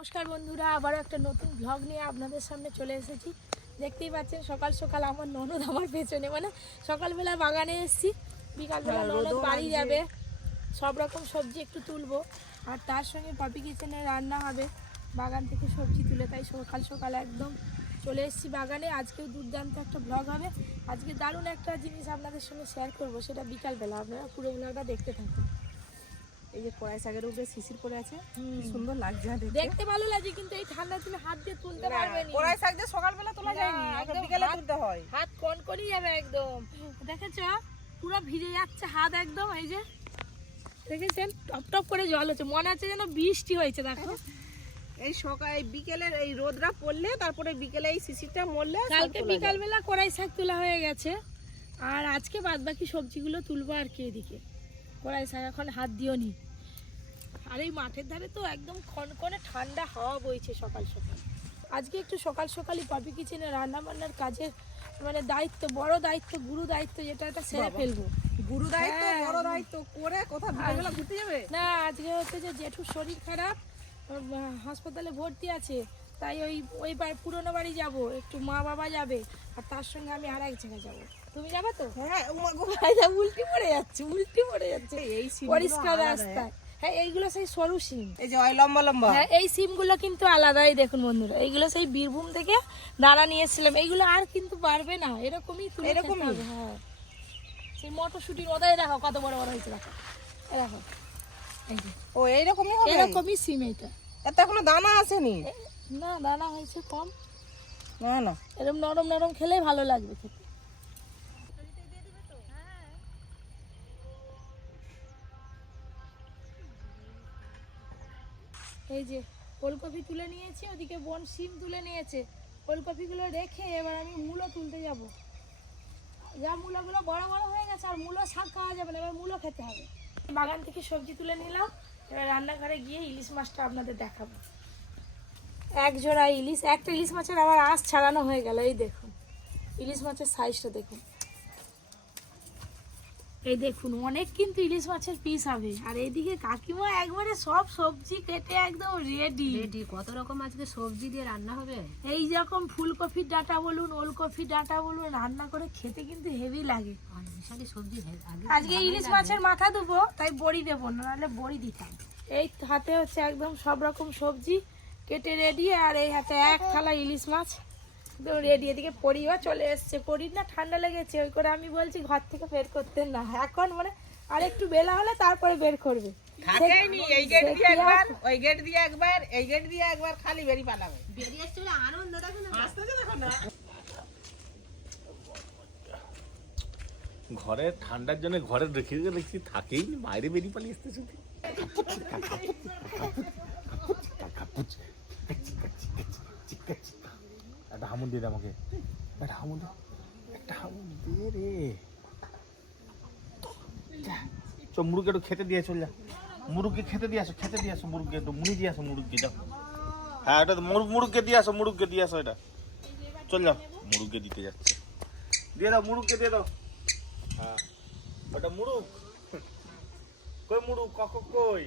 নমস্কার বন্ধুরা, আবারও একটা নতুন ব্লগ নিয়ে আপনাদের সামনে চলে এসেছি। দেখতেই পাচ্ছেন সকাল সকাল আমার ননদ আমার পেছনে, মানে সকালবেলা বাগানে এসেছি, বিকালবেলা ননদ বাড়ি যাবে, সব রকম সবজি একটু তুলবো আর তার সঙ্গে পপি কিচেনে রান্না হবে বাগান থেকে সবজি তুলে। তাই সকাল সকাল একদম চলে এসেছি বাগানে। আজকেও দুর্দান্ত একটা ব্লগ হবে। আজকে দারুণ একটা জিনিস আপনাদের সঙ্গে শেয়ার করব, সেটা বিকালবেলা। আপনারা পুরো ব্লগটা দেখতে থাকুন। এই যে কড়াই শাকের উপরে শিশির পড়ে আছে, সুন্দর লাগছে দেখতে, ভালো লাগে, কিন্তু এই ঠান্ডার দিনে হাত দিয়ে তুলতে পারবে না। কড়াই শাক যে সকালবেলা তোলা যায়নি, এখন বিকেলে তুলতে হয়। হাত কনকনি যাবে একদম। দেখেছো পুরো ভিজে যাচ্ছে হাত একদম। এই যে দেখেছেন টপ টপ করে জল হচ্ছে, মনে হচ্ছে যেন বৃষ্টি হয়েছে। দেখো এই সকাল বিকেলের এই রোদরা পড়লে তারপরে বিকেলে এই শিশিরটা মরলে কালকে বিকালবেলা কড়াই শাক তোলা হয়ে গেছে, আর আজকে বাদ বাকি সবজিগুলো তুলবো আর কি। এদিকে কড়াই শাক এখন হাত দিও নি। আর এই মাঠের ধারে তো একদম খনখনে ঠান্ডা হাওয়া বইছে সকাল সকাল। আজকে একটু সকাল সকালই পপি কিচেনে রান্না বান্নার কাজের মানে দায়িত্ব, বড় দায়িত্ব, গুরু দায়িত্ব, যেটা একটা সেরে ফেলবো। গুরু দায়িত্ব, বড় দায়িত্ব করে কোথাও বিকেলবেলা ঘুরতে যাবে না, আজকে হচ্ছে যে জেঠুর শরীর খারাপ, হাসপাতালে ভর্তি আছে, তাই ওই পুরোনো বাড়ি যাব, একটু মা বাবা যাবে, আর তার সঙ্গে আমি আর এক জায়গায় যাবো। তুমি যাবে তো? হ্যাঁ, উল্টি পড়ে যাচ্ছে এই পরিষ্কার রাস্তায়। হ্যাঁ, এইগুলো সেই সরু সিম, এই যে ওই লম্বা লম্বা। হ্যাঁ, এই সিমগুলো কিন্তু আলাদাই। দেখুন বন্ধুরা, এইগুলো সেই বীরভূম থেকে দাঁড়া নিয়েছিলাম। এইগুলো আর কিন্তু পারবে না, এরকমই এরকমই হবে। হ্যাঁ, সেই মটরশুটির ওটাই দেখো কত বড় বড় হয়েছে। দেখো দেখো, এই যে ও এইরকমই হবে, এরকমই সিম এটা। এত এখনো দানা আসেনি। না, দানা হয়েছে কম। না না, এরকম নরম নরম খেলে ভালো লাগবে খেতে। এই যে ওলকপি তুলে নিয়েছি, ওদিকে বোন সিম তুলে নিয়েছে। ওলকপিগুলো রেখে এবার আমি মূলো তুলতে যাব। যা মূলোগুলো বড় বড় হয়ে গেছে, আর মূলো শাক খাওয়া যাবে না, এবার মূলো খেতে হবে। বাগান থেকে সবজি তুলে নিলাম, এবার রান্নাঘরে গিয়ে ইলিশ মাছটা আপনাদের দেখাবো। এক জোড়া ইলিশ, একটা ইলিশ মাছের আবার আঁশ ছাড়ানো হয়ে গেল। এই দেখুন ইলিশ মাছের সাইজটা দেখুন, এই দেখুন অনেক কিন্তু ইলিশ মাছের পিস হবে। আর এইদিকে কাকিমা একবারে সব সবজি কেটে একদম রেডি। কত রকম আজকে সবজি দিয়ে রান্না হবে। এই রকম ফুলকপির ডাঁটা বলুন, ওলকপির ডাঁটা বলুন, রান্না করে খেতে কিন্তু হেভি লাগে। সবজি আজকে ইলিশ মাছের মাথা দেবো, তাই বড়ি দেবো না, নাহলে বড়ি দিতাম। এই হাতে হচ্ছে একদম সব রকম সবজি কেটে রেডি, আর এই হাতে এক থালা ইলিশ মাছ রেডি। এদিকে পরিও চলে এসছে, পরির না ঠান্ডা লেগেছে, ওই করে আমি বলছি ঘর থেকে বের করতে না, এখন মানে আর একটু বেলা হলে তারপরে বের করবে। এই গেট দিয়ে একবার, ওই গেট দিয়ে একবার, এই গেট দিয়ে একবার, খালি বেরি পালাবে। বেরিয়ে আসছে বলে আনন্দ দেখো না। আসতে দেখো না, ঘরে ঠান্ডার জন্য ঘরে রেখে দেখছি থাকেই না, বাইরে বেরিয়ে পালিয়ে আসতে শুধু একটা হামুন দিয়ে দে আমাকে, একটা হামুন দিয়ে রে। চল মুরুগে একটু খেতে দিয়ে চল, যা মুরুগে খেতে দিয়ে আসো মুরুগে একটু মুড়ি দিয়ে আসো, মুরুগে যাও। হ্যাঁ, এটা মুরুগে দিয়ে আসো এটা। চল যাও, মুরুগে দিতে যাচ্ছে, দিয়ে দাও মুরুগে দিয়ে দাও। হ্যাঁ, ওটা মুরুগ কই, মুরুগ কই।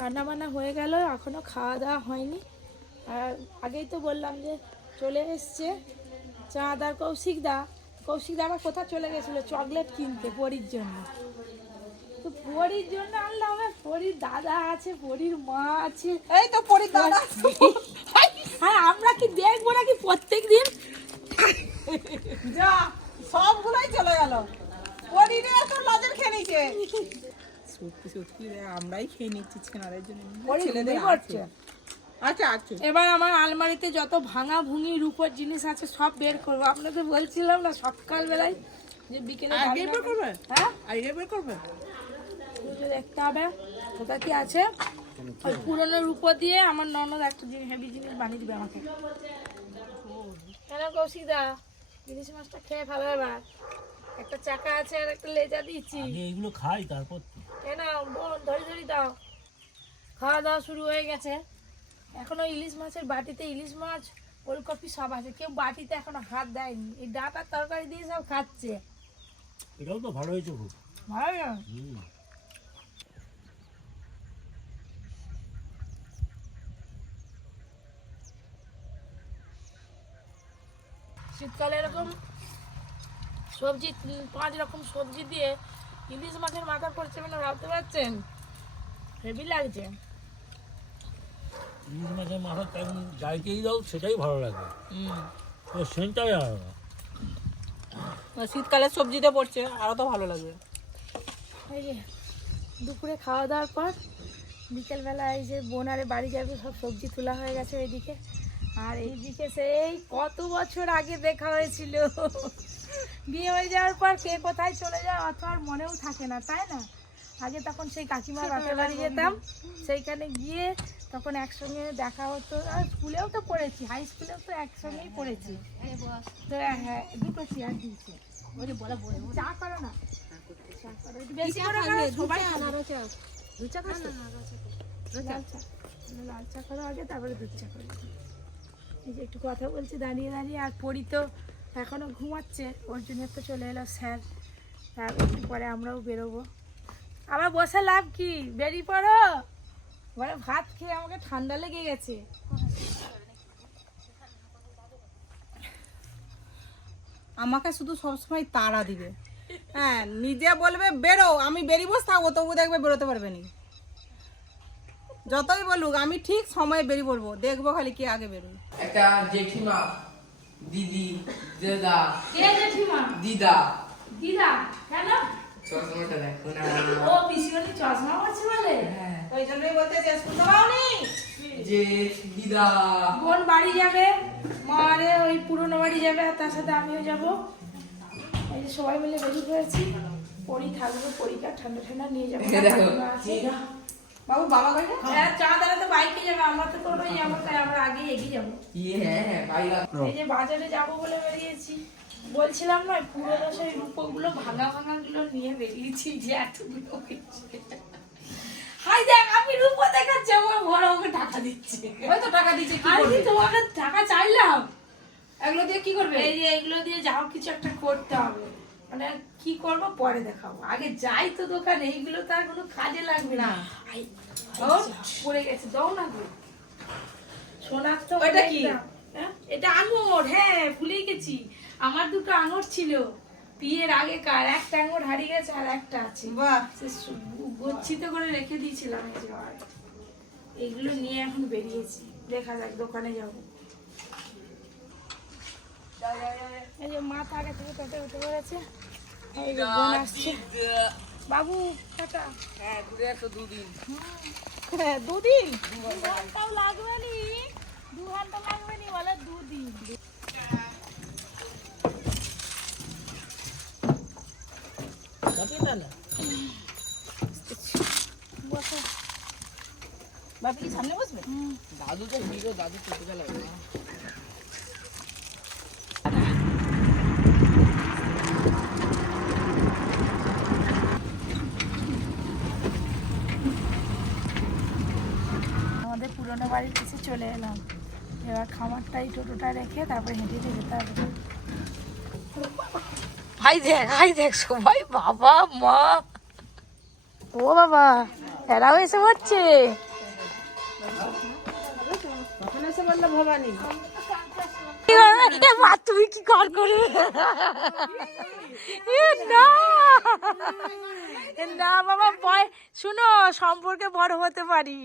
রান্না বান্না হয়ে গেল, এখনো খাওয়া দাওয়া হয়নি। আর আগেই তো বললাম যে চলে এসছে চাঁদ আর কৌশিকদা আবার কোথাও চলে গেছিলো চকলেট কিনতে পরীর জন্য। তো পরীর জন্য আনলাম, পরীর দাদা আছে, পরীর মা আছে। এই তো পরির দাদা। হ্যাঁ, আমরা কি দেখবো নাকি প্রত্যেক দিন? যা সবগুলাই চলে গেল, পরিরে এত লাজের খেয়ে নিচ্ছে। সত্যি আমরাই খেয়ে নিচ্ছি ছেনারের জন্য, ছেলেদের আছে। আচ্ছা, এবার আমার আলমারিতে যত ভাঙা ভুঙি রূপোর জিনিস আছে সব বের করবো। আপনাদের বলছিলাম না সকালবেলায় যে বিকেলে বের করবে। হ্যাঁ, আইডিয়া বের করবে, দেখতে হবে কোথা কি আছে। ওই পুরোনো রূপো দিয়ে আমার ননদ একটা হেভি জিনিস বানিয়ে দিবে আমাকে। কেন কৌশিকদা, ইলিশ মাছটা খেয়ে ভালো এবার। একটা চাকা আছে আর একটা লেজা দিয়েছি, এইগুলো খাই তারপর কেন বোন ধরি দাও। খাওয়া দাওয়া শুরু হয়ে গেছে। এখনো ইলিশ মাছের বাটিতে ইলিশ মাছ, ওলকপি সব আছে, কেউ বাটিতে এখনো হাত দেয়নি। এই ডাটার তরকারি দিয়ে সব খাচ্ছে। এটাও তো ভালো হয়েছে খুব ভালো না? শীতকালে এরকম সবজি 5 রকম সবজি দিয়ে ইলিশ মাছের মাথা পড়ছে মানে ভাবতে পারছেন, হেভি লাগছে। ইলিশ মাছের মাথা তেমন যাইতেই দাও সেটাই ভালো লাগে, তো সেটাই আলাদা। শীতকালে সবজিটা পড়ছে আরো তো ভালো লাগবে। এই যে দুপুরে খাওয়া দাওয়ার পর বিকেলবেলা এই যে বোনারে বাড়ি যাবে, সব সবজি তোলা হয়ে গেছে এইদিকে। আর এইদিকে সেই কত বছর আগে দেখা হয়েছিল, বিয়ে হয়ে যাওয়ার পর কে কোথায় চলে যায় অত আর মনেও থাকে না, তাই না? আগে তখন সেই কাকিমার বাপের বাড়ি যেতাম, সেইখানে গিয়ে তখন একসঙ্গে দেখা হতো। আর স্কুলেও তো পড়েছি, হাই স্কুলেও তো একসঙ্গেই পড়েছি। তো হ্যাঁ, দুটো চেয়ার দিয়েছে, চা করো না, চা করো, একটু বেশি করে করো, সবাই লাল চা করো আগে, তারপরে দুধ চা করো। এই যে একটু কথা বলছি দাঁড়িয়ে দাঁড়িয়ে। আর পড়ি তো এখনো ঘুমাচ্ছে, ওর জন্য তো চলে এলো স্যার, তার একটু পরে আমরাও বেরোবো। আবার বসে লাভ কি, বেরিয়ে পড়ো। বলে ভাত খেয়ে আমাকে ঠান্ডা লেগে গেছে। আমাকে শুধু সবসময় তাড়া দিবে, হ্যাঁ নিজে বলবে বেরো, আমি বেরিয়ে বসে থাকবো, তবু দেখবে বেরোতে পারবে না। যতই বলুক আমি ঠিক সময়ে বেরিয়ে পড়বো, দেখবো খালি কে আগে বেরোয়। একটা জেঠিমা, দিদি, দাদা, কে জেঠিমা? দিদা, দিদা কেন? চশমাটা দেখো না। ও পিসিমণি চশমা পরছে বলে? ওই জন্যই বলতে যে শুনতে পাওনি যে দিদা, বোন বাড়ি যাবে, মারে ওই পুরনো বাড়ি যাবে, আর তার সাথে আমিও যাব। এই যে সবাই মিলে বেরিয়ে পড়েছি, পরি থাকবে, পরীক্ষা ঠান্ডা ঠান্ডা নিয়ে যাবো। বাবু বাবা কই? হ্যাঁ চা দাঁড়া তো বাইকে যাবে, আমরা তো টোটোই যাবো, তাই আমরা আগে এগিয়ে যাবো। হ্যাঁ বাইরা এই যে বাজারে যাবো বলে বেরিয়েছি, বলছিলাম না পুরোনো সেই রূপগুলো ভাঙা ভাঙা গুলো নিয়ে বেরিয়েছি, যে এতগুলো হয়েছে। হাই দেখ, আমি রূপ দেখাচ্ছি, আমার বড় আমাকে টাকা দিচ্ছে। ওই তো টাকা দিচ্ছে, কি আমি করবে? তোমাকে টাকা চাইলাম, এগুলো দিয়ে কি করবে? এই যে এগুলো দিয়ে যাও কিছু একটা করতে হবে, মানে কি করব পরে দেখাবো, আগে যাই তো দোকানে, এইগুলো তো আর কোনো কাজে লাগবে না। আই, পড়ে গেছে, দাও না গো সোনার তো। ওইটা কি? হ্যাঁ, এটা আঙুর, হ্যাঁ ভুলেই গেছি, আমার দুটো আঙুর ছিল বিয়ের আগেকার, একটা আঙুর হারিয়ে গেছে আর একটা আছে, বাহ, গচ্ছিত করে রেখে দিয়েছিলাম। এই যে আর এগুলো নিয়ে এখন বেরিয়েছি, দেখা যাক দোকানে যাব। এই যে মা আগে থেকে টোটে উঠে পড়েছে, এই যে বোন আসছে। বাবু টাটা। হ্যাঁ ঘুরে আসো দুদিন। হ্যাঁ 2 দিন। 2 ঘন্টাও লাগবে নি, 2 ঘন্টা লাগবে নি, বলে 2 দিন। বসো। বাপি কি সামনে বসবে? দাদু তো হিরো, দাদু ছোটবেলা লাগে না। আমাদের পুরোনো বাড়ির কাছে চলে এলাম, এবার খামারটাই টোটোটা রেখে তারপরে হেঁটে হেঁটে যেতে হবে। হাই দেখ সবাই, বাবা মা, ও বাবা এরাও এসে পড়ছে। কখন এসে বললো ভবানী? মা তুমি কি কর করে না বাবা, ভয় শুনো, সম্পর্কে বড় হতে পারি,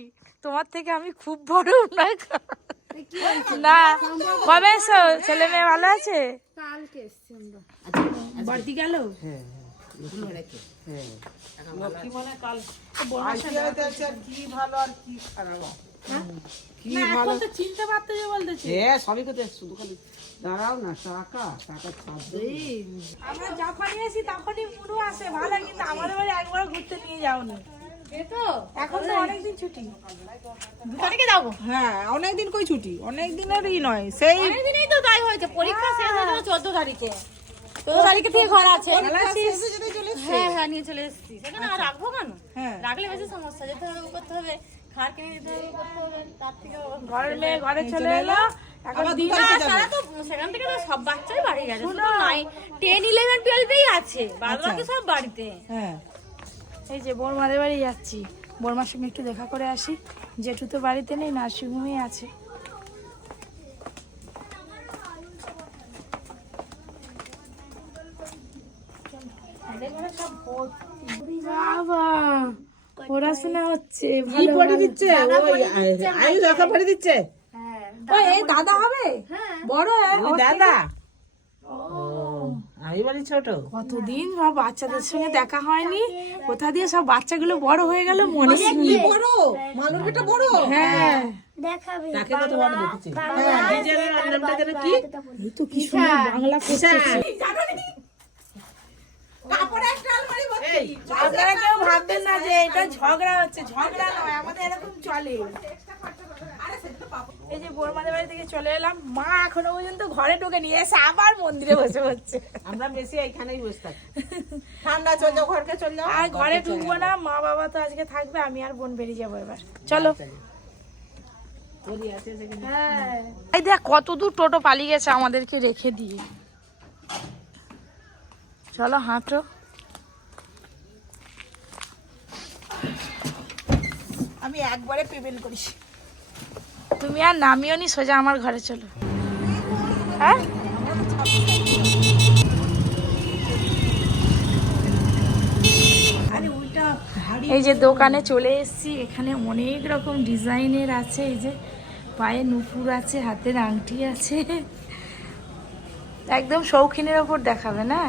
তোমার থেকে আমি খুব বড় না। না কবে এসো, ছেলে মেয়ে ভালো আছে? বাড়তি গেল লক্ষ্মী মনে কাল আজকে হয়তো আছে, আর কি ভালো আর কি খারাপ। কি ভালো তো চিনতে পারতো যে বলতেছে। হ্যাঁ সবই করতে, শুধু খালি দাঁড়াও না, টাকা টাকা ছাড়বে। আমরা জাপানে আছি তখনই পুরো আসে ভালো, কিন্তু আমাদের বাড়ি একবার ঘুরতে নিয়ে যাওনি। এখন তো অনেকদিন ছুটি, 2 তারিখে যাবো। হ্যাঁ অনেকদিন কই ছুটি, অনেক দিনেরই নয়, সেই অনেকদিনই তো তাই হয়েছে, পরীক্ষা শেষ হয়ে 14 তারিখে, 14 তারিখে থেকে ঘর আছে। হ্যাঁ হ্যাঁ নিয়ে চলে এসেছি, সেখানে আর রাখবো কেন, হ্যাঁ রাখলে বেশি সমস্যা, যেতে হবে করতে হবে, খার কিনে দিতে হবে করতে হবে, তার থেকে ঘরের মেয়ে ঘরে চলে এলো। এখন আবার 2 দিন তারিখে যাবে। সারা তো সেখান থেকে তো সব বাচ্চাই বাড়ি গেছে, শুধু 10, 11, 12 আছে, বাদ বাকি সব বাড়িতে। হ্যাঁ এই যে বড়মাদের বাড়ি যাচ্ছি, বড়মার সঙ্গে একটু দেখা করে আসি, জেঠু তো বাড়িতে নেই, নার্সিংহোমেই আছে। পড়াশোনা হচ্ছে কি ভালো পড়ে ভালো। দিচ্ছে ওই আয়ু লেখা পড়ে দিচ্ছে ওই এই দাদা হবে বড় ওই দাদা আমি বলি ছোট কতদিন সব বাচ্চাদের সঙ্গে দেখা হয়নি কোথা দিয়ে সব বাচ্চাগুলো বড় হয়ে গেল মনে বড় মালুর বেটা বড় হ্যাঁ তাকে কত বড় দেখেছি নিজের নামটা যেন কি এই তো কি সুন্দর বাংলা করতেছে কাপড়ে একটা আলমারি ভর্তি আপনারা কেউ ভাববেন না যে এটা ঝগড়া হচ্ছে ঝগড়া নয় আমাদের এরকম চলে এই যে বোরমাদের বাড়ি থেকে চলে এলাম মা এখনো পর্যন্ত ঘরে ঢুকে নিয়ে এসে আবার মন্দিরে বসে হচ্ছে আমরা বেশি এইখানেই বসে থাকি ঠান্ডা চল যাও ঘরকে চল যাও আর ঘরে ঢুকবো না মা বাবা তো আজকে থাকবে আমি আর বোন বেরিয়ে যাবো এবার চলো এই দেখ কত দূর টোটো পালিয়ে গেছে আমাদেরকে রেখে দিয়ে চলো হাঁটো আমি একবারে পেমেন্ট করিস তুমি আর নামিও নি সোজা আমার ঘরে চলো হ্যাঁ এই যে দোকানে চলে এসেছি এখানে অনেক রকম ডিজাইনের আছে এই যে পায়ে নুপুর আছে হাতের আংটি আছে একদম শৌখিনের ওপর দেখাবে না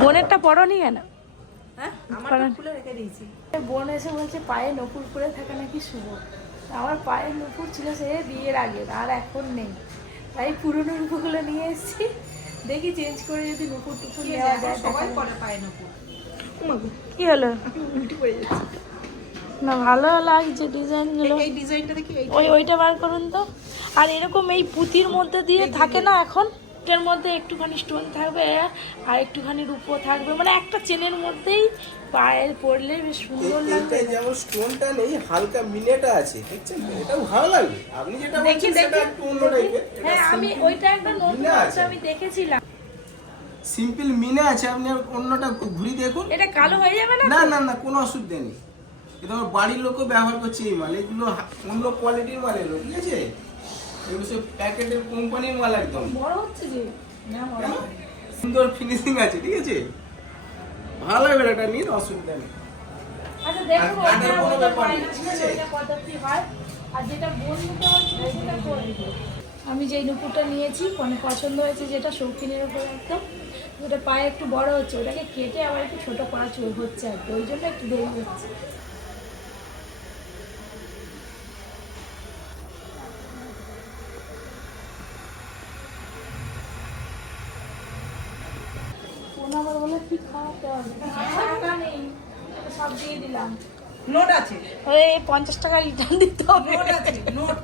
বোনেরটা পরনি কেন বোন এসে বলছে পায়ে নুপুর পরে থাকা নাকি শুভ আমার পায়ে নুপুর ছিল সে বিয়ের আগে আর এখন নেই তাই পুরনো নুপুরগুলো নিয়ে এসেছি দেখি চেঞ্জ করে যদি নুপুর টুপুর নেওয়া যায় সবাই পরে পায় না কি হলো না ভালো লাগছে ডিজাইন গুলো এই ডিজাইনটা দেখি এই ওইটা বার করুন তো আর এরকম এই পুঁতির মধ্যে দিয়ে থাকে না এখন এর মধ্যে একটুখানি স্টোন থাকবে আর একটুখানি রূপো থাকবে মানে একটা চেনের মধ্যেই পায়ে পরলে বেশ সুন্দর লাগবে এটা যেমন স্টোনটা নেই হালকা মিনেটা আছে দেখছেন তো? এটাও ভালো লাগবে আপনি যেটা বলছেন সেটা একটু অন্য টাইপের হ্যাঁ আমি ওইটা একটা নতুন মিনা আছে আছে। আমি দেখেছিলাম সিম্পল মিনে আছে আপনি আর অন্যটা ঘুরি দেখুন এটা কালো হয়ে যাবে না না না না কোনো অসুবিধা নেই এটা আমার বাড়ির লোকও ব্যবহার করছে এই মাল এগুলো অন্য কোয়ালিটির মাল এগুলো ঠিক আছে এগুলো সব প্যাকেটের কোম্পানির মাল একদম বড় হচ্ছে যে না বড় কেন? সুন্দর ফিনিশিং আছে ঠিক আছে ভালো লাগবে এটা নিয়ে অসুবিধা নেই আচ্ছা দেখো আর কাটার কোনো ওটা ব্যাপার হয় নেই, না ঠিক আছে? ওটা পদ্ধতি হয় আর যেটা বোন নিতে হচ্ছে সেটা করবে আমি যেই নুপুরটা নিয়েছি মানে পছন্দ হয়েছে যেটা শৌখিনের উপর একদম যেটা পায়ে একটু বড় হচ্ছে ওটাকে কেটে আবার একটু ছোট করা হচ্ছে আর কি ওই জন্য একটু দেরি হচ্ছে আমার বলে কি খাওয়াতে হবে টাকা নেই সব দিয়ে দিলাম নোট আছে ওই 50 টাকা রিটার্ন দিতে হবে নোট আছে নোট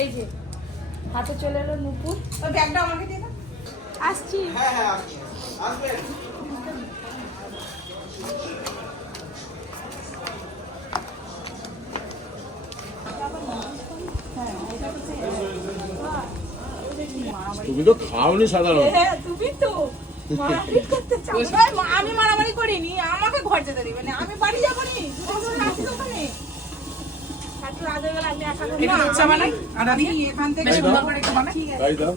এই যে হাতে চলে এলো নুপুর ওই ব্যাগটা আমাকে দিয়ে দাও আসছি হ্যাঁ হ্যাঁ আসবেন তুমি তো খাওনি সাধারণ হ্যাঁ তুমি তো মারামারি করতে চাও আমি মারামারি করিনি আমাকে ঘর যেতে দিবে না আমি বাড়ি যাবো নি এত রাত হয়ে গেল আমি একা একটু দুধ চা বানাই আর আমি এখান থেকে সুন্দর করে একটু বানাই তাই দাও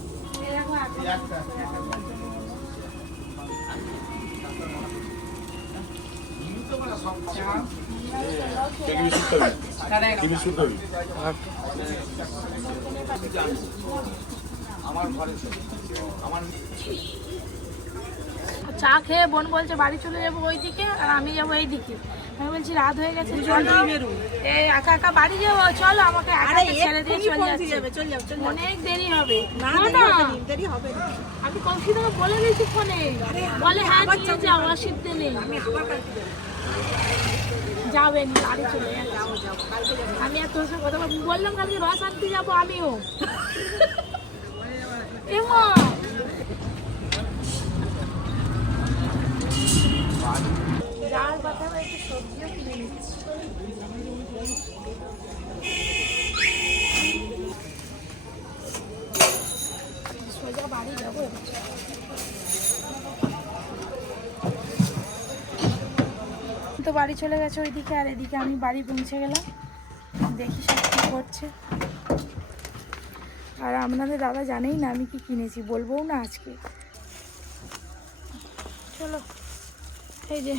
টিভি শুট হবে চা খেয়ে বোন বলছে বাড়ি চলে যাবো ওইদিকে আর আমি যাবো এইদিকে আমি বলছি রাত হয়ে গেছে চলো এই একা একা বাড়ি যাবো চলো আমাকে একা একা ছেড়ে দিয়ে চলে যাচ্ছে অনেক দেরি হবে না দেরি হবে না আমি কফি তোমাকে বলে দিয়েছি ফোনে বলে হ্যাঁ নিয়ে যাও অসুবিধে নেই যাবে নি বাড়ি চলে যাও আমি আর তোর সঙ্গে কথা বললাম কালকে রস আনতে যাবো আমিও এমা যাওয়ার কথা আমি একটু সবজিও কিনে নিচ্ছি সোজা বাড়ি যাবো তো বাড়ি চলে গেছে ওইদিকে আর এদিকে আমি বাড়ি পৌঁছে গেলাম দেখি সব কি করছে আর আপনাদের দাদা জানেই না আমি কি কিনেছি বলবোও না আজকে চলো এই যে